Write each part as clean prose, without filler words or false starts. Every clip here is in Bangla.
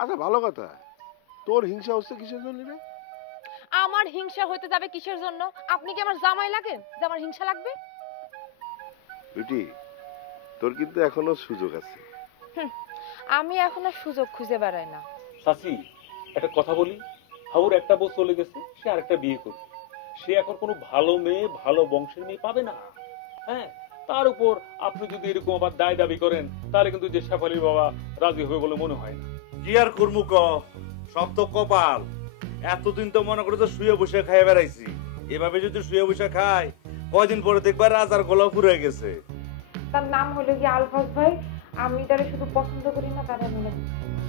আচ্ছা ভালো কথা, তোর হিংসা হচ্ছে কিসের জন্য রে? আমার হিংসা হইতে যাবে কিসের জন্য? আপনি কি আমার জামাই লাগেন যে আমার হিংসা লাগবে? বিটি, তোর কিন্তু এখনো সুযোগ আছে। আমি এখন আর সুযোগ খুঁজে বেড়াই না। চাচি, একটা কথা বলি, হাউর একটা বউ চলে গেছে, সে আরেকটা বিয়ে করবে। সে এখন কোনো ভালো মেয়ে, ভালো বংশের মেয়ে পাবে না। হ্যাঁ, তার উপর আপনি যদি এরকম আবার দায় দাবি করেন, তাহলে কিন্তু যে শেফালির বাবা রাজি হবে বলে মনে হয় না। কি আর করবো ক, সব তো কপাল। এতদিন তো মনে করে তো শুয়ে বসে খাই বেড়াইছি, এভাবে যদি শুয়ে বসে খাই কয়দিন পরে দেখবার রাজার গলা ফুরে গেছে। তার নাম হলো কি আলফাজ ভাই। আমি তারে শুধু পছন্দ করি না, তারে আমি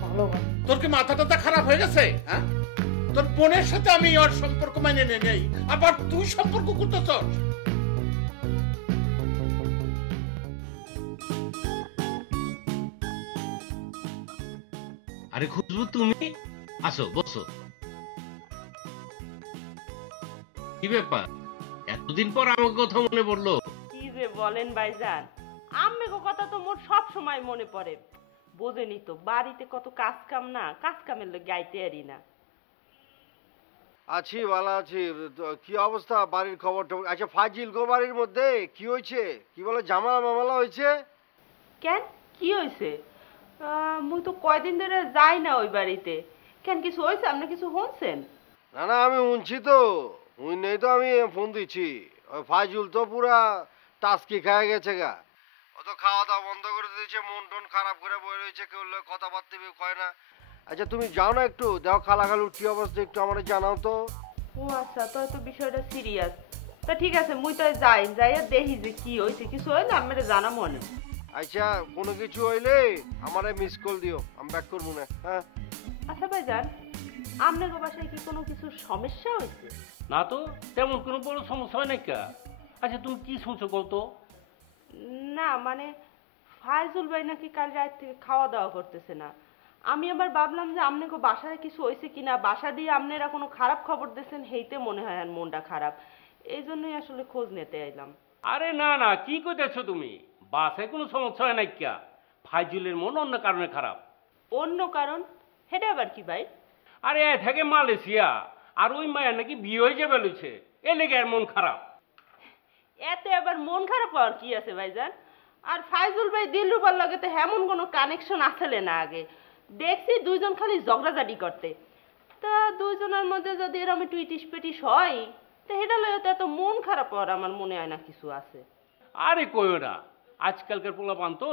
ভালোবাসি। তোর কি মাথা টাথা খারাপ হয়ে গেছে? হ্যাঁ, তোর বোনের সাথে আমি ওর সম্পর্ক মেনে নেই, আবার তুই সম্পর্ক করতেছস? আরে খুশবু, তুমি আসো, বসো। কি ব্যাপার, এতদিন পর আমার কথা মনে পড়লো? কি যে বলেন ভাইজান, আম্মেগো কথা তো মোর সব সময় মনে পড়ে। বোঝেনি তো বাড়িতে কত কাজ কাম, না কাজ কামের লোক গাইতে আরি না। আছি, ভালো আছি। তো কি অবস্থা বাড়ির খবর টবর? আচ্ছা ফাজিল গো, বাড়ির মধ্যে কি হয়েছে? কি বলে ঝামেলা মামলা হয়েছে? কেন, কি হয়েছে? মুই তো কয়দিন ধরে যাই না ওই বাড়িতে। কেন, কিছু হয়েছে? আপনি কিছু শুনছেন? না না, আমি শুনছি তো, শুন নেই তো আমি ফোন দিচ্ছি। ওই ফাইজুল তো পুরা টাস্কি খায় গেছে গা। ও তো খাওয়া দাওয়া বন্ধ করে দিয়েছে, মন টন খারাপ করে বয়ে রয়েছে, কেউ কথাবার্তা কয় না। আচ্ছা তুমি যাও না একটু, দেখো খালাখালুর কি অবস্থা, একটু আমার জানাও তো। ও আচ্ছা, তো তো বিষয়টা সিরিয়াস। তা ঠিক আছে, মুই তো যাই, যাইয়া দেখি যে কি হয়েছে। কিছু হইলে আমি জানা মনে। আচ্ছা কোনো কিছু হইলে আমারে মিস কল দিও, আমি ব্যাক করবো না। হ্যাঁ আচ্ছা ভাইজান, আপনার বাসায় কি কোনো কিছু সমস্যা হয়েছে? না তো, তেমন কোনো বড় সমস্যা হয় নাই। আচ্ছা তুমি কি শুনছো বলতো? না মানে ফাইজুল ভাই নাকি কাল রাত থেকে খাওয়া দাওয়া করতেছে না। আমি আবার ভাবলাম যে আপনাকে বাসায় কিছু হয়েছে কিনা, বাসা দিয়ে আপনারা কোনো খারাপ খবর দিয়েছেন, হেইতে মনে হয় আর মনটা খারাপ। এই জন্যই আসলে খোঁজ নিতে এলাম। আরে না না, কি কইতেছো তুমি? বাসে কোনো সমস্যা হয় নাই। ফাইজুলের মন অন্য কারণে খারাপ। অন্য কারণ? হেটা আবার কি ভাই? আরে এ থাকে মালয়েশিয়া, আর ওই মায়ের নাকি বিয়ে হয়ে যাবে লইছে, এ লেগে আর মন খারাপ। এতে আবার মন খারাপ হওয়ার কি আছে ভাইজান? আর ফাইজুল ভাই দিলরুবার লগে তো এমন কোনো কানেকশন আসলে না। আগে দেখছি দুইজন খালি ঝগড়াঝাটি করতে। তা দুইজনের মধ্যে যদি এরকম একটু ইটিস পিটিস হয়, তো হেটা লগে তো এত মন খারাপ হওয়ার আমার মনে হয় না কিছু আছে। আরে কইও না, আজকালকার পোলাপান তো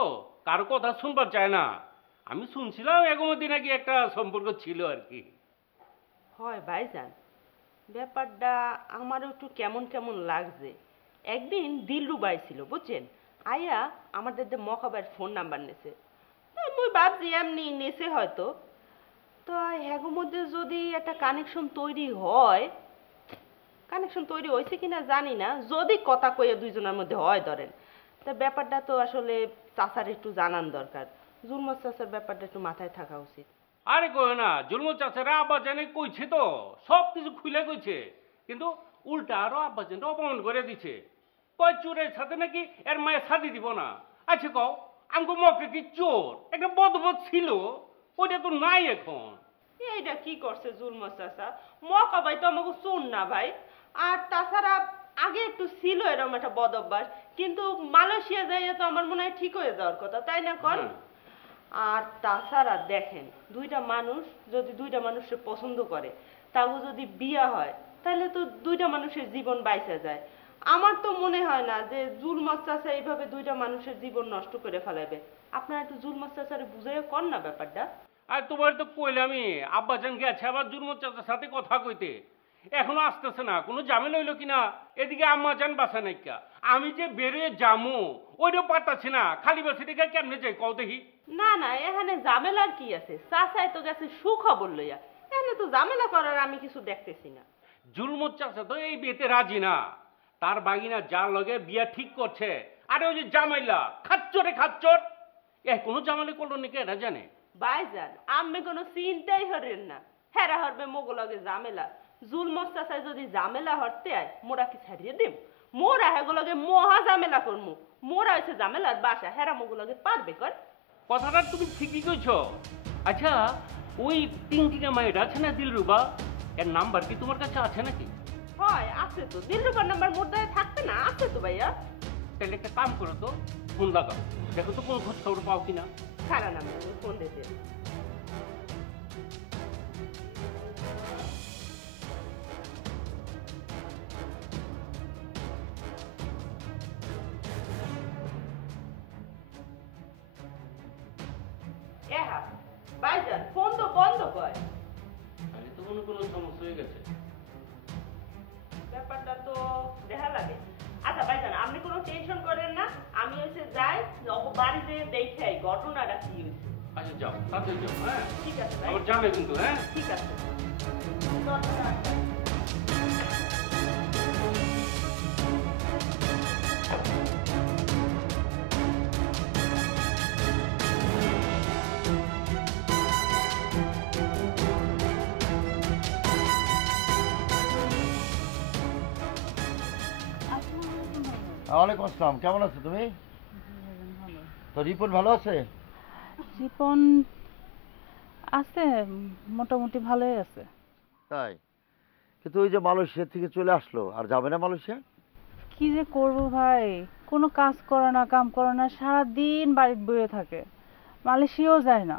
কারো কথা শুনবার চায় না। আমি শুনছিলাম এগোমধ্যে নাকি একটা সম্পর্ক ছিল আর কি। হয় ভাইজান, ব্যাপারটা আমারও একটু কেমন কেমন লাগছে। একদিন দিলরুবাই ছিল বুঝছেন, আয়া আমাদের মকাবার ফোন নাম্বার নেছে। মুই ভাবছি এমনি নেছে হয়তো। তো হ্যাগোর মধ্যে যদি একটা কানেকশন তৈরি হয়, কানেকশন তৈরি হয়েছে কিনা জানি না, যদি কথা কয়ে দুইজনের মধ্যে হয় ধরেন, তা ব্যাপারটা তো আসলে চাচার একটু জানান দরকার। জুলমত চাচার ব্যাপারটা একটু মাথায় থাকা উচিত। আরে কইও না, জুলমু চাচারা আব্বাজানে কইছে তো, সব কিছু খুলে কইছে, কিন্তু উল্টা আরো আব্বাজানটা অপমান করে দিছে। কয় চোরের সাথে নাকি এর মায়ের শাদি দিব না। আচ্ছা কও, আমগো মকে কি চোর একটা বদবদ ছিল, ওইটা তো নাই এখন। এইটা কি করছে জুলমত চাচা? মকা ভাই তো আমাকে চোর না ভাই। আর তাছাড়া আগে একটু ছিল এরকম একটা বদ অভ্যাস, কিন্তু মালয়েশিয়া যাইয়া তো আমার মনে হয় ঠিক হয়ে যাওয়ার কথা, তাই না কন? আর তাছাড়া দেখেন, দুইটা মানুষ যদি দুইটা মানুষের পছন্দ করে, তাও যদি বিয়া হয়, তাহলে তো দুইটা মানুষের জীবন বাইচা যায়। আমার তো মনে হয় না যে জুলমত চাচা এইভাবে দুইটা মানুষের জীবন নষ্ট করে ফেলাইবে। আপনারা একটু জুলমত চাচারে বুঝাইয়া কর না ব্যাপারটা। আর তোমার তো কইলে আমি আব্বাজান গেছে আবার জুলমত চাচার সাথে কথা কইতে, এখনো আসতেছে না। কোনো ঝামেলা হইলো কিনা, এদিকে আম্মাজান বাসা নাইকা, আমি যে বেরিয়ে যামু ওইটাও পারতাছি না। খালি বাসি থেকে কেমনে যাই কও দেখি? না না, এখানে ঝামেলার কি আছে? চাচাই তো গেছে সুখবর লইয়া, এখানে তো ঝামেলা করার আমি কিছু দেখতেছি না। জুলমত চাচা তো এই বিয়েতে রাজি না। তার বাগিনা যার লগে বিয়া ঠিক করছে, আরে ওই যে জামাইলা খাচ্চরে খাচ্চর, এ কোনো জামাইলে করলো নাকি এরা জানে? ভাইজান, আমি কোনো চিন্তাই হরেন না, হেরা হরবে মোগলগে ঝামেলা। জুলমত চাচাই যদি ঝামেলা হরতে আয়, মোরা কি ছাড়িয়ে দেব? মোরা হেগুলগে মহা ঝামেলা করমু। মোরা হয়েছে ঝামেলার বাসা, হেরা মোগলগে পারবে কর? কথাটা তুমি ঠিকই কইছো। আচ্ছা ওই টিংটিকা মায়েরা আছে না দিলরুবা, এর নাম্বার কি তোমার কাছে আছে নাকি? হয় আছে তো, দিলরুবার নাম্বার মোর দ্বারা থাকবে না? আছে তো ভাইয়া। তাহলে একটা কাম করো তো, ফোন লাগাও, দেখো তো কোন খোঁজ খবর পাও কিনা। খারাপ নাম্বার ফোন দিতে। ভাইজান ফোন তো বন্ধ কর। তাহলে তো কোনো সমস্যা হয়ে গেছে। ব্যাপারটা তো দেখা লাগে। আচ্ছা ভাইজান আপনি কোনো টেনশন করেন না, আমি হচ্ছে যাই বাড়িতে দেখে ঘটনাটা কি হয়েছে। আচ্ছা যাও, তাড়াতাড়ি যাও। হ্যাঁ ঠিক আছে ভাই। আবার যাবে কিন্তু। হ্যাঁ ঠিক আছে। ওয়ালাইকুম আসসালাম, কেমন আছো তুমি? তো রিপন ভালো আছে? রিপন আছে, মোটামুটি ভালোই আছে। তাই? কিন্তু ওই যে মালয়েশিয়া থেকে চলে আসলো, আর যাবে না মালয়েশিয়া? কি যে করবো ভাই, কোনো কাজ করে না, কাম করে না, সারাদিন বাড়িতে বসে থাকে, মালয়েশিয়াও যায় না।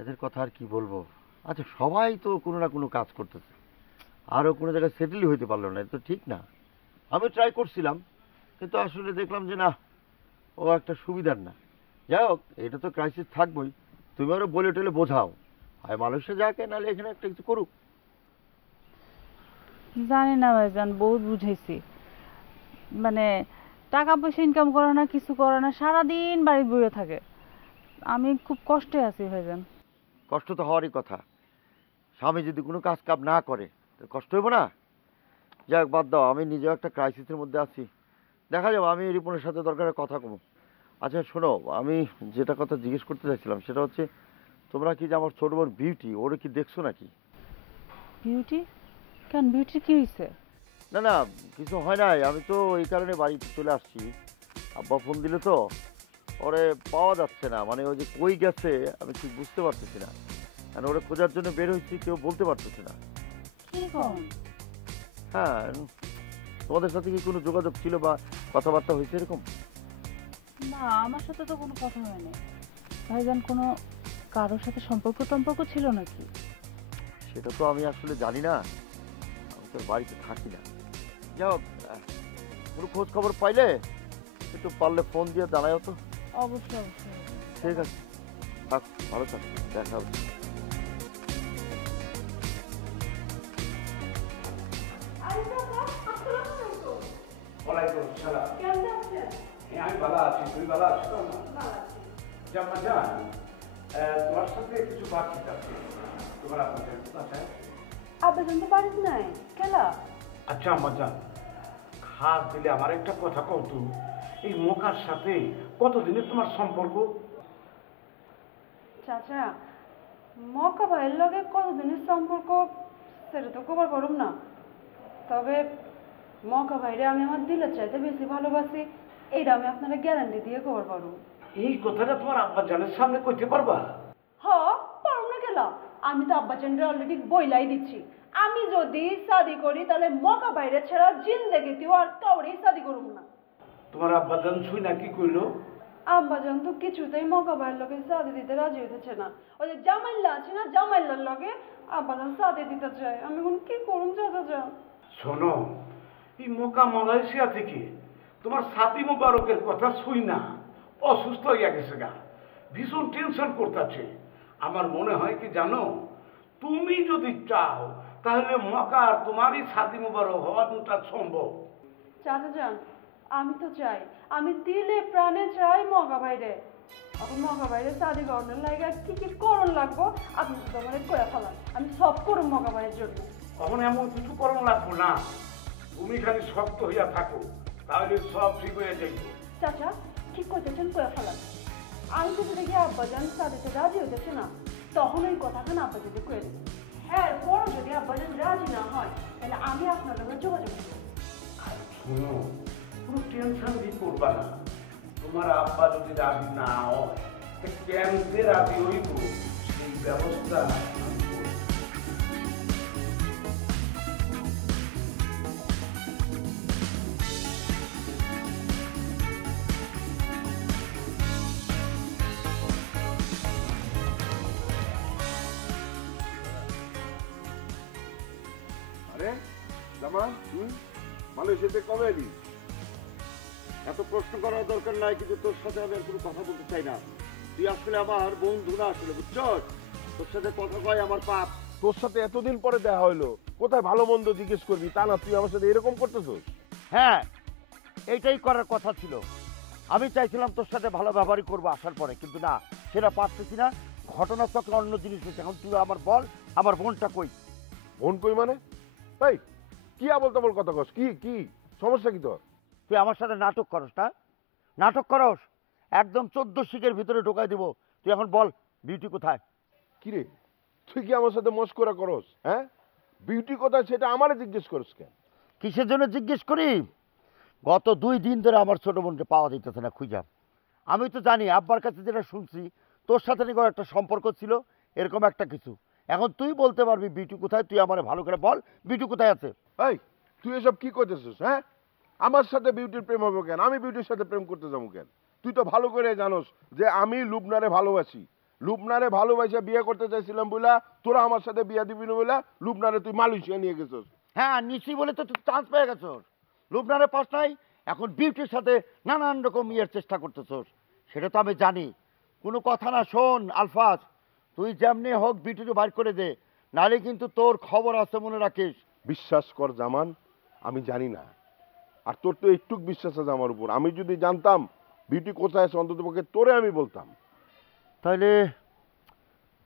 এদের কথা আর কি বলবো। আচ্ছা সবাই তো কোনো না কোনো কাজ করতেছে, আরও কোনো জায়গায় সেটেলই হইতে পারলো না, এটা তো ঠিক না। আমি ট্রাই করছিলাম, কিন্তু আসলে দেখলাম যে না, ও একটা সুবিধার না। যাই হোক, এটা তো ক্রাইসিস থাকবোই, তুমি আরও বলে টলে বোঝাও, হয় মালয়েশিয়া যাকে, নাহলে এখানে একটা কিছু করুক। জানি না ভাইজান, বহুত বুঝাইছি, মানে টাকা পয়সা ইনকাম করে না, কিছু করে না, সারাদিন বাড়িতে বসে থাকে। আমি খুব কষ্টে আছি ভাইজান। কষ্ট তো হওয়ারই কথা, স্বামী যদি কোনো কাজ কাম না করে তো কষ্ট হইব না? যাক বাদ দাও, আমি নিজেও একটা ক্রাইসিসের মধ্যে আছি, দেখা যাবো, আমি রিপনের সাথে দরকারে কথা কমো। আচ্ছা শোনো, আমি যেটা কথা জিজ্ঞেস করতে চাইছিলাম সেটা হচ্ছে, তোমরা কি যে আমার ছোট বোন বিউটি, ওরে কি দেখছো নাকি? বিউটি? কেন, বিউটির কি হয়েছে? না না, কিছু হয় নাই, আমি তো এই কারণে বাড়িতে চলে আসছি। আব্বা ফোন দিলে তো, ওরে পাওয়া যাচ্ছে না, মানে ওই যে কই গেছে আমি ঠিক বুঝতে পারতেছি না, মানে ওরে খোঁজার জন্য বের হয়েছি, কেউ বলতে পারতেছে না। হ্যাঁ, তোমাদের সাথে কি কোনো যোগাযোগ ছিল বা কথাবার্তা হয়েছে এরকম? না, আমার সাথে তো কোনো কথা হয়নি ভাইজান। কোনো কারোর সাথে সম্পর্ক ছিল নাকি? সেটা তো আমি আসলে জানি না, আমি তো বাড়িতে থাকি না। যাই হোক, কোনো খোঁজ খবর পাইলে একটু পারলে ফোন দিয়ে জানাও তো। অবশ্যই অবশ্যই। ঠিক আছে, থাক, ভালো থাক, দেখা হচ্ছে। ওয়ালাইকুম সালাম। আমি ভালো আছি, তুমি ভালো আছো? জাম্মা জান, তোমার সাথে কিছু বাতচিত আছে। তোমার আপনাদের কোথায়? আবেদন তো বাড়িতে নাই কেলা? আচ্ছা আম্মা জান, খাস দিলে আমার একটা কথা কত, এই মোকার সাথে কতদিনের তোমার সম্পর্ক? চাচা, মক্কা ভাইয়ের লগে কতদিনের সম্পর্ক সেটা তো খবর করুম না, তবে মক্কা ভাইরে আমি আমার দিলের চাইতে বেশি ভালোবাসি, এইটা আমি আপনারা গ্যারান্টি দিয়ে খবর পারুম। এই কথাটা তোমার আব্বা জানের সামনে কইতে পারবা? হ, পারুম না কেলা? আমি তো আব্বা জানরে অলরেডি বইলাই দিচ্ছি, আমি যদি শাদি করি তাহলে মক্কা ভাইরে ছাড়া জিন্দেগিতেও আর কাউরেই শাদি করুম না। তোমার আব্বা জান শুই না কি কইলো? আব্বাজান তো কিছুতেই মক্কা ভাইয়ের লগে শাদি দিতে রাজি হইতেছে না। ওই যে জামাইল্লা আছে না, জামাইল্লার লগে আব্বাজান শাদি দিতে চায়। আমি এখন কি করুম চাচা যান? শোনো, এই মক্কা মালয়েশিয়া থেকে তোমার সাথী মুবারকের কথা শুই না অসুস্থ হইয়া গেছে গা, ভীষণ টেনশন করতেছে। আমার মনে হয় কি জানো, তুমি যদি চাও তাহলে মক্কা আর তোমারই সাথী মুবারক হওয়াটা সম্ভব। চাচা যান, আমি তো চাই, আমি দিলে প্রাণে চাই মক্কা ভাইরে। এখন মক্কা ভাইরে শাদি করানোর লাগে কি কি করণ লাগবো আপনি তো আমার কয়া ফেলান, আমি সব করুম মক্কা ভাইয়ের জন্য। এখন এমন কিছু করণ লাগবো না, তুমি খালি শক্ত হইয়া থাকো, তাহলে সব ঠিক হয়ে যাইব। চাচা কি করতেছেন কয়া ফেলান? আমি তো দেখি আব্বাজান শাদিতে রাজি হইতেছে না, তখন ওই কথাখানা আব্বাজানকে কয়ে দেব। হ্যাঁ, বড় যদি আব্বাজান রাজি না হয় তাহলে আমি আপনার সঙ্গে যোগাযোগ করব। শোনো, কোনো টেনশন দিয়ে করবা না, তোমার আব্বা যদি রাজি না হয় কেমতে রাজি হইব সেই ব্যবস্থা মা মালয়েশিয়াতে কবে এলি? এত প্রশ্ন করার দরকার নাই, কিন্তু তোর সাথে আমি আর কোনো কথা বলতে চাই না। তুই আসলে আমার বন্ধু না, আসলে বুঝছস? তোর সাথে কথা কয় আমার পাপ। তোর সাথে এতদিন পরে দেখা হইলো, কোথায় ভালো মন্দ জিজ্ঞেস করবি, তা না তুই আমার সাথে এরকম করতেছস। হ্যাঁ, এইটাই করার কথা ছিল। আমি চাইছিলাম তোর সাথে ভালো ব্যবহারই করবো আসার পরে, কিন্তু না, সেটা পারতেছি না। ঘটনা চক্রে অন্য জিনিস হচ্ছে। এখন তুই আমার বল, আমার বোনটা কই? বোন কই মানে? ভাই কি আবল তাবল কথা কস? কি কি সমস্যা কি তোর? তুই আমার সাথে নাটক করস না? নাটক করস? একদম 14 শিকের ভিতরে ঢোকাই দিব। তুই এখন বল, বিউটি কোথায়? কি রে, তুই কি আমার সাথে মস্করা করস? হ্যাঁ, বিউটি কোথায় সেটা আমারে জিজ্ঞেস করস কেন? কিসের জন্য জিজ্ঞেস করি? গত 2 দিন ধরে আমার ছোট বোনকে পাওয়া যাইতেছে না খুঁজা। আমি তো জানি আব্বার কাছে যেটা শুনছি তোর সাথে নাকি ওর একটা সম্পর্ক ছিল, এরকম একটা কিছু। এখন তুই বলতে পারবি বিউটি কোথায়? তুই আমারে ভালো করে বল, বিউটি কোথায় আছে? এই তুই এসব কি করতেছিস? হ্যাঁ, আমার সাথে বিউটির প্রেম হবে কেন? আমি বিউটির সাথে প্রেম করতে যাবো কেন? তুই তো ভালো করে জানোস যে আমি লুবনারে ভালোবাসি। লুবনারে ভালোবাসা বিয়ে করতে চাইছিলাম বলে তোরা আমার সাথে বিয়ে দিবি না বলে লুবনারে তুই মালয়েশিয়া নিয়ে গেছিস। হ্যাঁ, নিশ্চি বলে তো তুই চান্স পেয়ে গেছস। লুবনারে পাস নাই, এখন বিউটির সাথে নানান রকম ইয়ের চেষ্টা করতেছস। সেটা তো আমি জানি। কোনো কথা না। শোন আলফাজ, তুই যেমনি হোক বিউটিকে বাইর করে দে, নাহলে কিন্তু তোর খবর আছে, মনে রাখিস। বিশ্বাস কর জামান, আমি জানি না। আর তোর তো একটু বিশ্বাস আছে আমার উপর। আমি যদি জানতাম বিউটি কোথায় আছে, অন্তত পক্ষে তোরে আমি বলতাম। তাইলে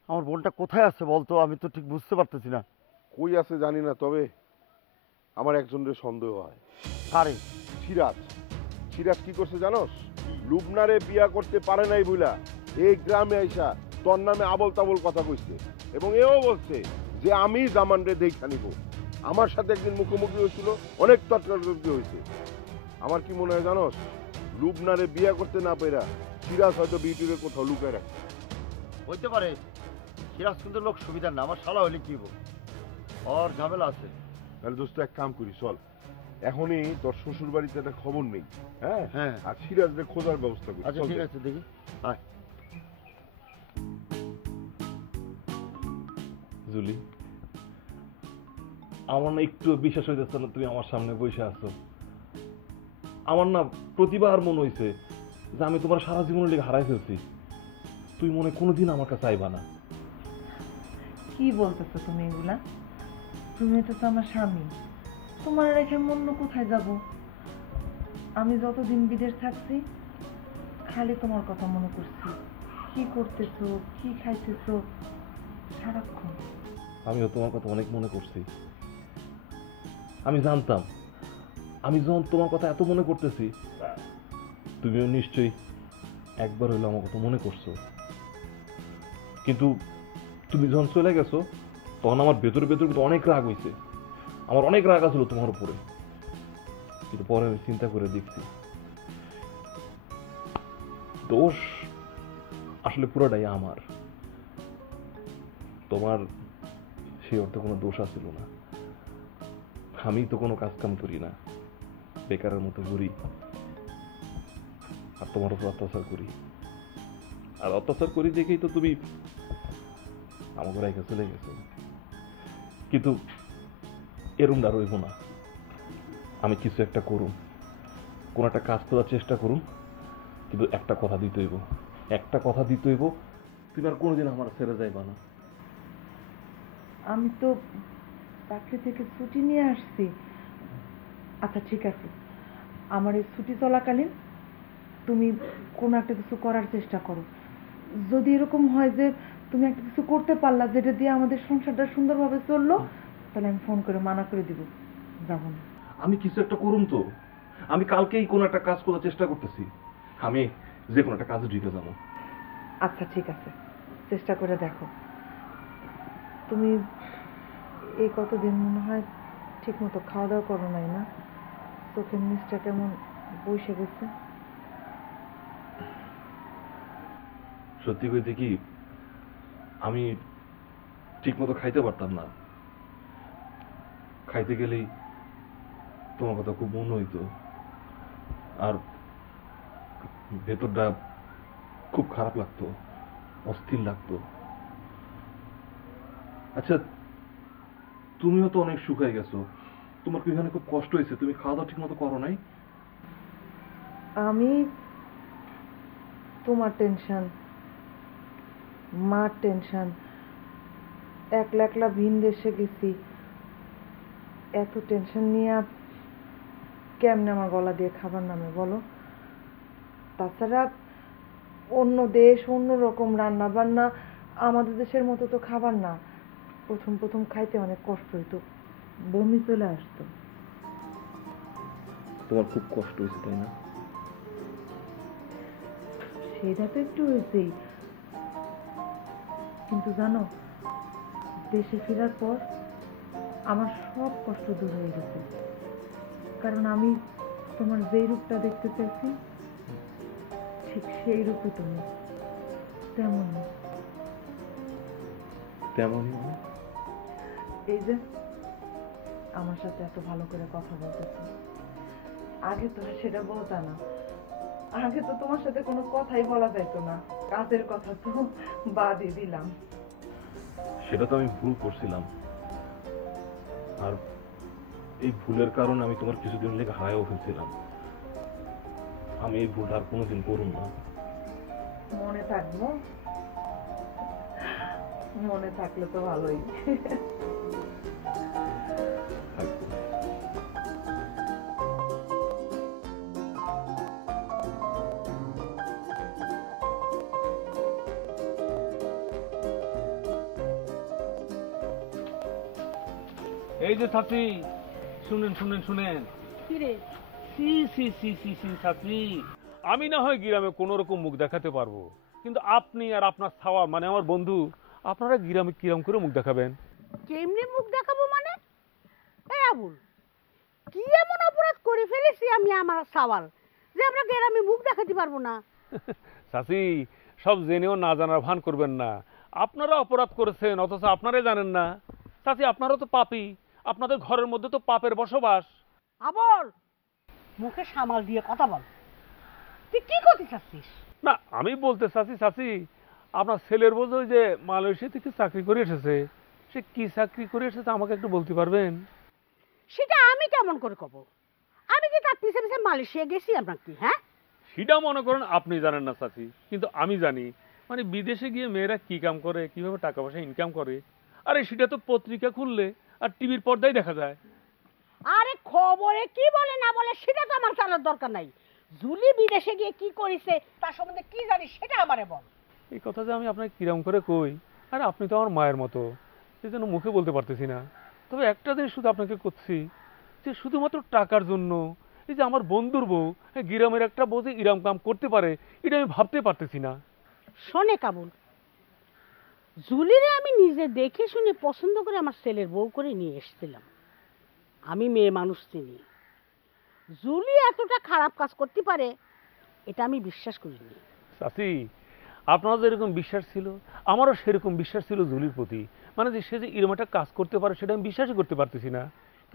আমার বোনটা কোথায় আছে বলতো? আমি তো ঠিক বুঝতে পারতেছি না। কই আছে জানি না, তবে আমার একজনের সন্দেহ হয়। কারে? সিরাজ। সিরাজ কি করছে জানোস? লুবনারে বিয়া করতে পারে নাই বুইলা এই গ্রামে আইসা তোর নামে আবল তাবল কথা কইছে, এবং এও বলছে যে আমি জামানরে দেখা নিব। আমার সাথে একদিন মুখোমুখি হয়েছিল, অনেক তর্কাতর্কি হয়েছে। আমার কি মনে হয় জানোস, লুবনারে বিয়া করতে না পেরা সিরাজ হয়তো বিউটিরে কোথাও লুকায় রাখে। হইতে পারে। সিরাজ কিন্তু লোক সুবিধার না। আমার শালা হলে কি হবো? ওর ঝামেলা আছে। তাহলে দোস্ত এক কাম করি, চল এখনই তোর শ্বশুর বাড়িতে একটা খবর নেই। হ্যাঁ হ্যাঁ, আর সিরাজরে খোঁজার ব্যবস্থা করি। আচ্ছা ঠিক আছে, দেখি। আয়। জুলি, আমার না একটু বিশ্বাস হইতেছে না তুমি আমার সামনে বসে আছো। আমার না প্রতিবার মনে হইছে যে আমি তোমার সারা জীবনের লেগে হারাই ফেলছি। তুই মনে কোনোদিন আমার কাছে আইবা না। কি বলতেছো তুমি এগুলা? তুমি তো আমার স্বামী, তোমার রেখে অন্য কোথায় যাব? আমি যতদিন বিদেশ থাকছি খালি তোমার কথা মনে করছি। কি করতেছো, কি খাইতেছো সারাক্ষণ। আমিও তোমার কথা অনেক মনে করছি। আমি জানতাম আমি যখন তোমার কথা এত মনে করতেছি, তুমিও নিশ্চয়ই একবার হইলো আমার কথা মনে করছো। কিন্তু তুমি যখন চলে গেছো তখন আমার ভেতরে কিন্তু অনেক রাগ হয়েছে। আমার অনেক রাগ আসলো তোমার উপরে। কিন্তু পরে আমি চিন্তা করে দেখছি, দোষ আসলে পুরোটাই আমার। তোমার সেই অর্থে কোনো দোষ আসছিল না। আমি তো কোনো কাজ কাম করি না, বেকারের মতো ঘুরি আর তোমার উপর অত্যাচার করি। আর অত্যাচার করি দেখেই তো তুমি আমাকে রেখে চলে গেছো। কিন্তু এরমটা রইব না। আমি কিছু একটা করুম, কোন একটা কাজ করার চেষ্টা করুম। কিন্তু একটা কথা দিতে হইব, তুমি আর কোনোদিন আমার ছেড়ে যাইবা না। আমি তো চাকরি থেকে ছুটি নিয়ে আসছি। আচ্ছা ঠিক আছে, আমার এই ছুটি চলাকালীন তুমি কোনো একটা কিছু করার চেষ্টা করো। যদি এরকম হয় যে তুমি একটা কিছু করতে পারলা যেটা দিয়ে আমাদের সংসারটা সুন্দরভাবে চললো, তাহলে আমি ফোন করে মানা করে দিব, যাব না। আমি কিছু একটা করুম তো। আমি কালকেই কোনো একটা কাজ করার চেষ্টা করতেছি। আমি যে কোনো একটা কাজে ঢুকে যাবো। আচ্ছা ঠিক আছে, চেষ্টা করে দেখো। তুমি এই কতদিন মনে হয় ঠিক মতো খাওয়া দাওয়া করো নাই না? চোখের নিচটা কেমন বসে গেছে। সত্যি কইতে কি, আমি ঠিক মতো খাইতে পারতাম না। খাইতে গেলেই তোমার কথা খুব মনে হইতো, আর ভেতরটা খুব খারাপ লাগতো, অস্থির লাগতো। আচ্ছা, তুমিও তো অনেক শুকাই গেছো, তোমার কি এখানে খুব কষ্ট হয়েছে? তুমি খাওয়া দাওয়া ঠিক মতো করো নাই? আমি তোমার টেনশন, মার টেনশন, একলা একলা ভিন দেশে গেছি, এত টেনশন নিয়ে কেমনে আমার গলা দিয়ে খাবার নামে বলো? তাছাড়া অন্য দেশ, অন্য রকম রান্না বান্না, আমাদের দেশের মতো তো খাবার না। প্রথম প্রথম খাইতে অনেক কষ্ট হইতো, বমি চলে আসতো। তোমার খুব কষ্ট হয়েছে তাই না? সেটা তো একটু হয়েছেই, কিন্তু জানো দেশে ফেরার পর আমার সব কষ্ট দূর হয়ে গেছে। কারণ আমি তোমার যেই রূপটা দেখতে চাইছি ঠিক সেই রূপে তুমি, তেমনই তেমনই। এই যে আমার সাথে এত ভালো করে কথা বলতেছো, আগে তো সেটা বলতা না। আগে তো তোমার সাথে কোনো কথাই বলা যাইতো না, কাজের কথা তো বাদই দিলাম। সেটা তো আমি ভুল করছিলাম, আর এই ভুলের কারণে আমি তোমার কিছুদিন লেগে হারায়ও ফেলছিলাম। আমি এই ভুলটা আর কোনোদিন করুন না। মনে থাকবো, মনে থাকলে তো ভালোই। এই যে ছাত্রী, শুনেন শুনেন শুনেন। সি সি সি সি সি ছাত্রী, আমি না হয় গ্রামে কোন রকম মুখ দেখাতে পারবো, কিন্তু আপনি আর আপনার ছাওয়া মানে আমার বন্ধু, আপনারা গ্রামে কিরম করে মুখ দেখাবেন? কেমনে মুখ দেখাবো মানে? এই আবুল, কি এমন অপরাধ করে ফেলেছি আমি আমার সওয়াল যে আমরা গ্রামে মুখ দেখাতে পারবো না? চাচি, সব জেনেও না জানার ভান করবেন না। আপনারা অপরাধ করেছেন অথচ আপনারাই জানেন না। চাচি, আপনারা তো পাপী, আপনাদের ঘরের মধ্যে তো পাপের বসবাস। আবল, মুখে সামাল দিয়ে কথা বল। তুই কি করতে চাচ্ছিস? না, আমি বলতে চাচ্ছি চাচি, আপনার ছেলের বোঝ ওই যে মালয়েশিয়া থেকে চাকরি করে এসেছে, সে কি চাকরি করে এসেছে আমাকে একটু বলতে পারবেন? সেটা আমি কেমন করে কব? আমি কি তার পিছে পিছে মালয়েশিয়া গেছি আপনাকে? হ্যাঁ, সেটা মনে করেন আপনি জানেন না চাচি, কিন্তু আমি জানি। মানে বিদেশে গিয়ে মেয়েরা কি কাম করে, কিভাবে টাকা পয়সা ইনকাম করে, আরে সেটা তো পত্রিকা খুললে আর টিভির পর্দায় দেখা যায়। আরে খবরে কি বলে না বলে সেটা তো আমার জানার দরকার নাই। জুলি বিদেশে গিয়ে কি করেছে তার সম্বন্ধে কি জানিস সেটা আমারে বল। এই কথা যে আমি আপনাকে কিরম করে কই, আরে আপনি তো আমার মায়ের মতো, সেই জন্য মুখে বলতে পারতেছি না। তবে একটা জিনিস শুধু আপনাকে করছি, যে শুধুমাত্র টাকার জন্য এই যে আমার বন্ধুর বউ গ্রামের একটা বউ যে ইরাম কাম করতে পারে, এটা আমি ভাবতে পারতেছি না। শোনে কাবুল, জুলিরে আমি নিজে দেখে শুনে পছন্দ করে আমার ছেলের বউ করে নিয়ে এসেছিলাম। আমি মেয়ে মানুষ চিনি, জুলি এতটা খারাপ কাজ করতে পারে এটা আমি বিশ্বাস করিনি। চাচি, আপনারও যেরকম বিশ্বাস ছিল আমারও সেরকম বিশ্বাস ছিল জুলির প্রতি। মানে যে সে যে এরকম একটা কাজ করতে পারে সেটা আমি বিশ্বাসই করতে পারতেছি না।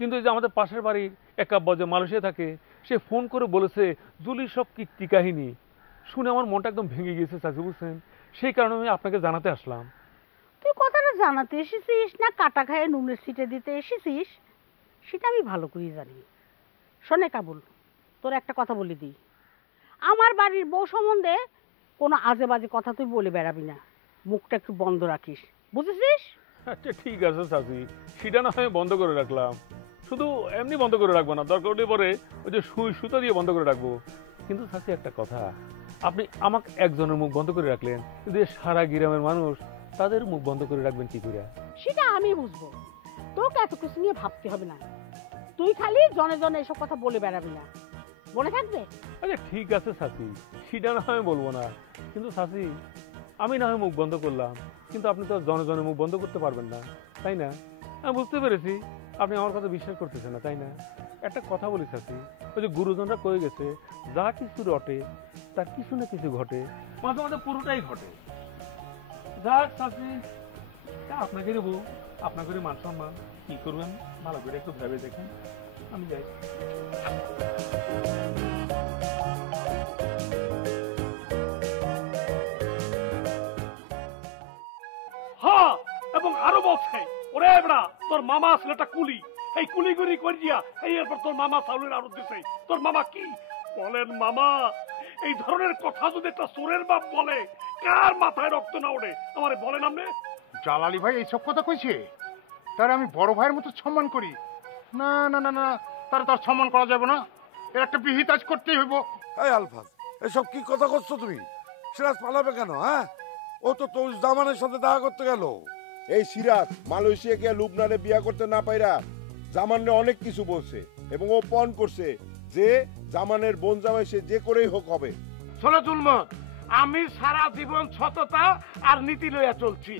কিন্তু এই যে আমাদের পাশের বাড়ির একাব্বা যে মালয়েশিয়া থাকে, সে ফোন করে বলেছে জুলির সব কীর্তি কাহিনী, শুনে আমার মনটা একদম ভেঙে গিয়েছে চাচি, বুঝছেন? সেই কারণে আমি আপনাকে জানাতে আসলাম। তুই কথাটা জানাতে এসেছিস না কাটা খায়ে নুনের সিটে দিতে এসেছিস সেটা আমি ভালো করেই জানি। শোনে কাবুল, তোর একটা কথা বলে দিই, আমার বাড়ির বউ সম্বন্ধে কোনো আজে বাজে কথা তুই বলে বেড়াবি না, মুখটা একটু বন্ধ রাখিস, বুঝেছিস? আচ্ছা ঠিক আছে চাচি, সেটা না হয় বন্ধ করে রাখলাম। শুধু এমনি বন্ধ করে রাখবো না, দরকার হলে পরে ওই যে সুই সুতো দিয়ে বন্ধ করে রাখবো। কিন্তু চাচি একটা কথা, আপনি আমাকে একজনের মুখ বন্ধ করে রাখলেন, কিন্তু সারা গ্রামের মানুষ তাদের মুখ বন্ধ করে রাখবেন কি করে? সেটা আমি বুঝবো, তোকে এত কিছু নিয়ে ভাবতে হবে না। তুই খালি জনে জনে এসব কথা বলে বেড়াবি না, মনে থাকবে? আচ্ছা ঠিক আছে চাচি, সেটা না হয় বলবো না। কিন্তু চাচি, আমি না হয় মুখ বন্ধ করলাম, কিন্তু আপনি তো জনে জনে মুখ বন্ধ করতে পারবেন না, তাই না? আমি বুঝতে পেরেছি আপনি আমার কথা বিশ্বাস করতেছেন না, তাই না? একটা কথা বলি চাচি, ওই যে গুরুজনরা কয়ে গেছে, যা কিছু রটে তার কিছু না কিছু ঘটে, মাঝে মাঝে পুরোটাই ঘটে। যাক চাচি, আপনাকে দেবো, আপনাকে মান সম্মান কি করবেন ভালো করে একটু ভেবে দেখেন। আমি যাই। হ্যাঁ, এবং আরো বলছে, ওরে এবড়া, তোর মামা আসলে একটা কুলি, এই কুলিগুলি করিয়া এই এরপর তোর মামা চাউলের আরো দিছে। তোর মামা কি বলেন মামা? এই ধরনের কথা যদি একটা চোরের বাপ বলে, কার মাথায় রক্ত না ওঠে আমারে বলেন আপনি? জালালি ভাই এইসব কথা কইছে? তার আমি বড় ভাইয়ের মতো সম্মান করি। না না না না, তার তার সম্মান করা যাবে না, এর একটা বিহিত আজ করতেই হইব। এই আলফাজ, এসব কি কথা করছো তুমি? সিরাজ পালাবে কেন? হ্যাঁ, ও তো তোর জামানের সাথে দেখা করতে গেল। এই সিরাজ মালয়েশিয়া গিয়ে লুবনারে বিয়া করতে না পাইরা জামানরে অনেক কিছু বলছে এবং ও পণ করছে যে জামানের বোন জামাই সে যে করেই হোক হবে। শোনো জুলমত, আমি সারা জীবন সততা আর নীতি লইয়া চলছি,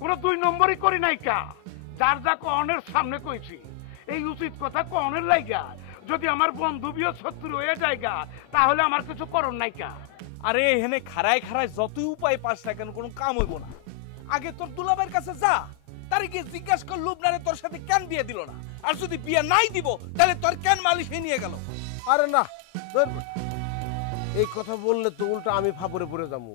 কোনো 2 নম্বরই করি নাই কা। যার যা কনের সামনে কইছি, এই উচিত কথা কনের লাইগা যদি আমার বন্ধু বিয় শত্রু হয়ে যায়গা তাহলে আমার কিছু করণ নাই কা। আরে এখানে খাড়ায় খাড়ায় যতই উপায় পাস না কেন কোনো কাম হইব না। আগে তোর দুলাভাইয়ের কাছে যা, তারে গিয়ে জিজ্ঞাসা কর লুবনারে তোর সাথে কেন বিয়ে দিল না, আর যদি বিয়ে নাই দিব তাহলে তোর কেন মালয়েশিয়া নিয়ে গেল। আরে না, এই কথা বললে তো উল্টা আমি ফাপড়ে পড়ে যাবো।